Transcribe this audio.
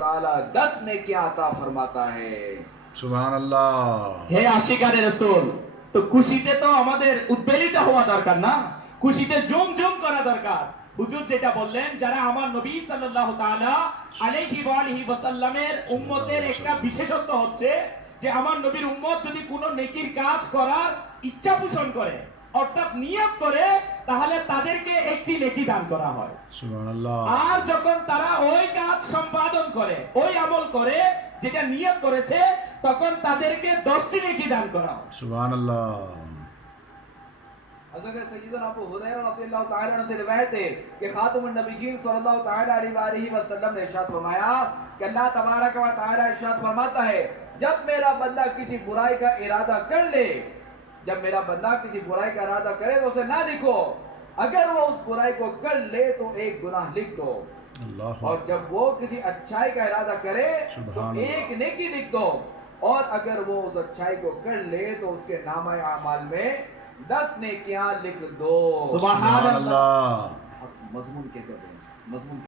ताला 10 नेकियां अता फरमाता है। সুবহান আল্লাহ। হে আশিকানে রাসূল, তো খুশিতে তো আমাদের উদ্বেলিত হওয়া দরকার না, খুশিতে জমজম করা দরকার। হুজুর যেটা বললেন, যারা আমার নবী সাল্লাল্লাহু তাআলা আলাইহি ওয়া আলিহি ওয়াসাল্লামের উম্মতের একটা বিশেষত্ব হচ্ছে যে আমার নবীর উম্মত যদি কোনো নেকির কাজ করার ইচ্ছা পোষণ করে, অর্থাৎ নিয়ত করে, তাহলে তাদেরকে একটি নেকি দান করা হয়। সুবহান আল্লাহ। আর যখন তারা ওই কাজ সম্পাদন করে, ওই আমল করে যেটা নিয়ত করেছে, তখন তাদেরকে 10টি নেকি দান করা হয়। সুবহান আল্লাহ। हज़रत सय्यदना अबू हुरैरा रज़ियल्लाहु ताला अन्हु से रिवायत है कि खातमुन नबिय्यीन सल्लल्लाहु ताला अलैहि वसल्लम ने इरशाद फरमाया कि अल्लाह तबारक व तआला इरशाद फरमाता है, जब मेरा बंदा किसी बुराई का इरादा कर ले, जब मेरा बंदा किसी बुराई का इरादा करे तो उसे ना लिखो, अगर वो उस बुराई को कर ले तो एक गुनाह लिख दो, और जब वो किसी अच्छाई का इरादा करे तो एक नेकी लिख दो, और अगर वो उस अच्छाई को कर ले तो उसके नामा अमाल में 10 नेकियां लिख दो। सुभान अल्लाह। मजमून क्या कहते हैं, मजमून